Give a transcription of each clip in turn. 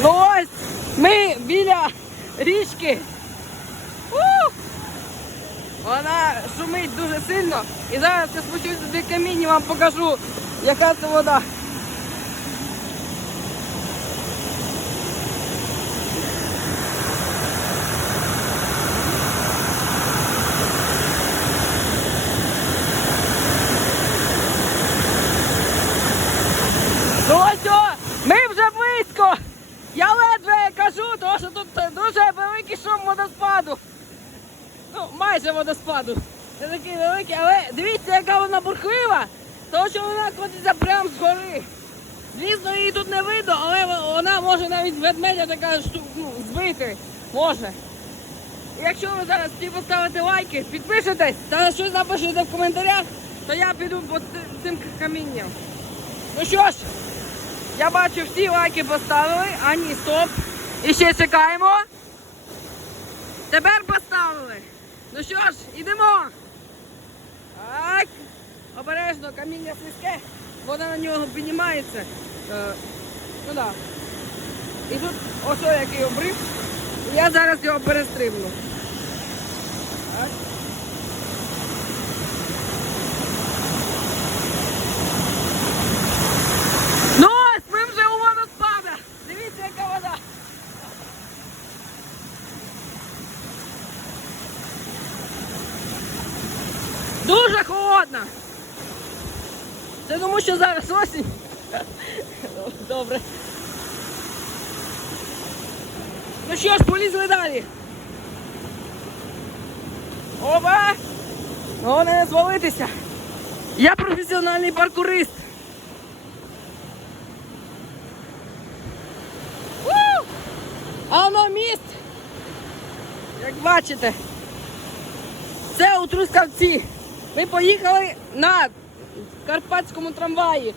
Ну ось ми біля річки. Вона шумить дуже сильно. І зараз я спущусь до і вам покажу, яка це вода. Ну ось о, ми вже близько. Я ледве кажу, тому що тут дуже великий шум водоспаду. Ну, майже водоспаду. Не такий великий, але дивіться, яка вона бурхлива, тому що вона котиться прямо з гори. Звісно, її тут не видно, але вона може навіть ведмедя така ну, збити. Може. Якщо ви зараз всі поставите лайки, підпишетесь та щось напишете в коментарях, то я піду по цим камінням. Ну що ж, я бачу, всі лайки поставили. А ні, стоп. І ще чекаємо. Тепер поставили. Ну що ж, ідемо. Так. Обережно, каміння слизьке, вона на нього піднімається. Е. І тут ось який обрив. І Я зараз його перестрибну. Так. Ну ось ми вже у водоспадах. Дивіться, яка вода. Дуже холодно. Це тому, що зараз осінь. Добре. Ну що ж, полізли далі. Опа! Головне не звалитися. Я професіональний паркурист. Воно міст. Як бачите, це у Трускавці. Ми поїхали на карпатському трамваї.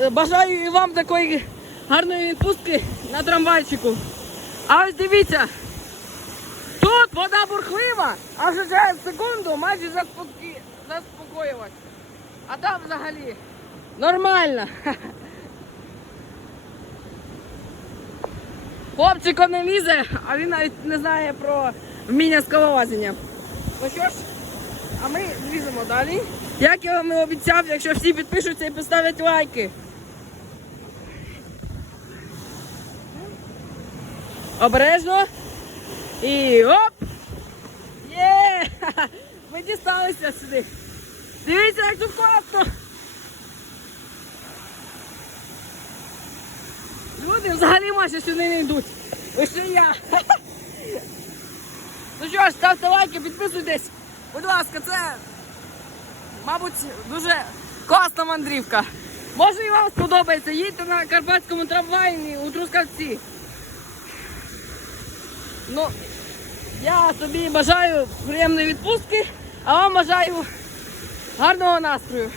Е, Бажаю і вам такої гарної відпустки на трамвайчику. А ось дивіться, тут вода бурхлива, а вже через секунду майже заспокі... заспокоїлась. А там взагалі нормально. Хлопчико не лізе, а він навіть не знає про вміння скалолазіння. Ну що ж, а ми ліземо далі. Як я вам і обіцяв, якщо всі підпишуться і поставлять лайки. Обережно. І оп! Є! Ми дісталися сюди. Дивіться, як тут класно! Люди взагалі майже сюди не йдуть. Лише я. Ну що ж, ставте лайки, підписуйтесь. Будь ласка, це, мабуть, дуже класна мандрівка. Може і вам сподобається. Їдьте на карпатському трамваї у Трускавці. Ну, я собі бажаю приємної відпустки, а вам бажаю гарного настрою.